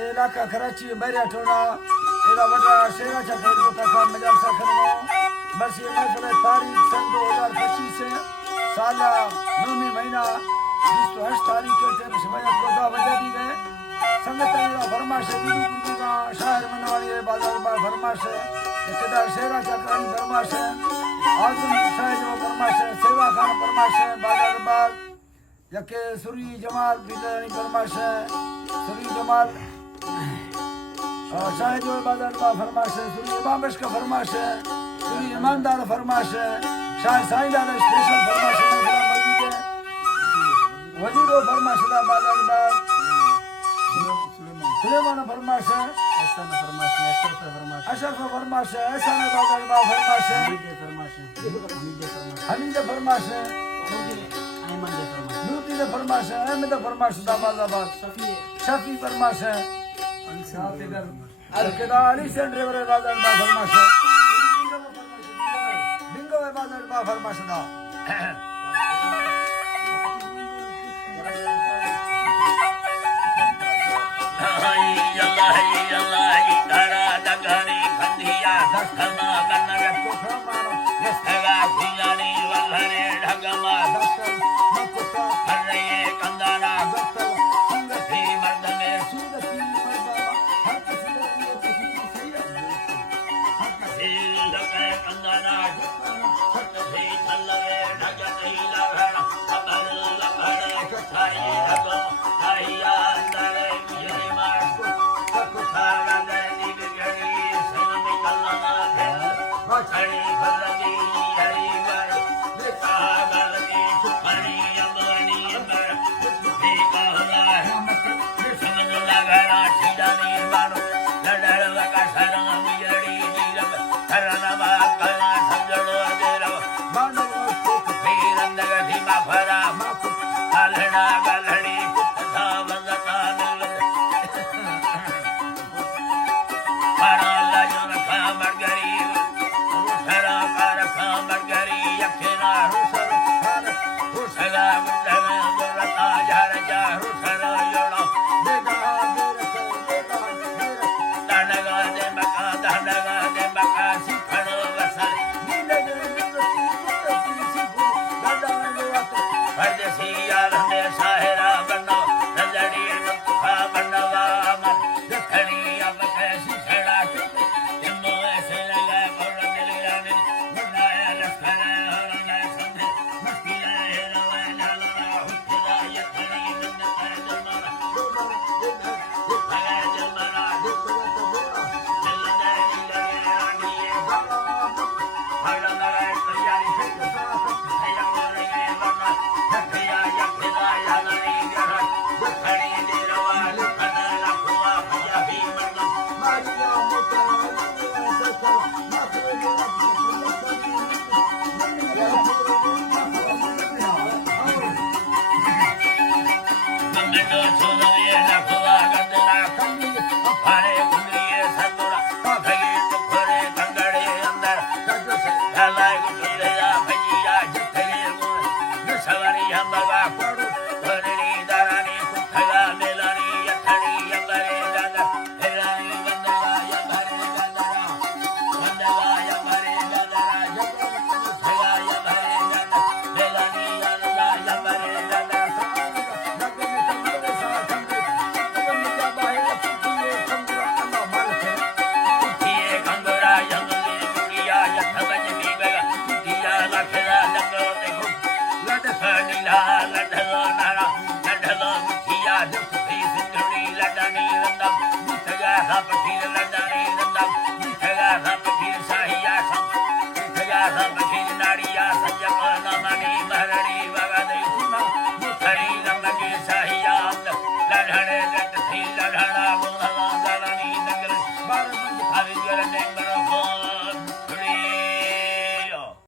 इलाका कराची मेरिया टोना एला वडा शेरा चा खेड़ो का मजलसा करनो बस ये महफिल तारीख सन 2025 से साला 9वीं महीना 28 तारीख के टेम समय 14 बजे दी गए संगत मेरा फरमाश बीबी कुर्दी का शायर मनवाड़ी है बाजार बा फरमाश है इकदा शेरा चा कानी फरमाश है आजम शाह जो फरमाश है सेवा खान फरमाश है बाजार बाग यके सुरी जमाल बिलानी फरमाश है सुरी जमाल और शाह जो बाजार बा फरमाश है सुरी इमामश का फरमाश है सुरी ईमानदार फरमाश है शाह साईदार स्पेशल फरमाश है मस्जिद वजीरो फरमाश है बाजार बाग सुलेमान फरमाश है अशरफ फरमाश है एहसान बाजार बा फरमाश है हमीद फरमाश है नूती ने फरमाश है अहमद फरमाश है बाजार शफी फरमाश है अलकदा अली सेंटर बाजार बा फरमाश है बिंगो बाजार बा फरमाश है Ay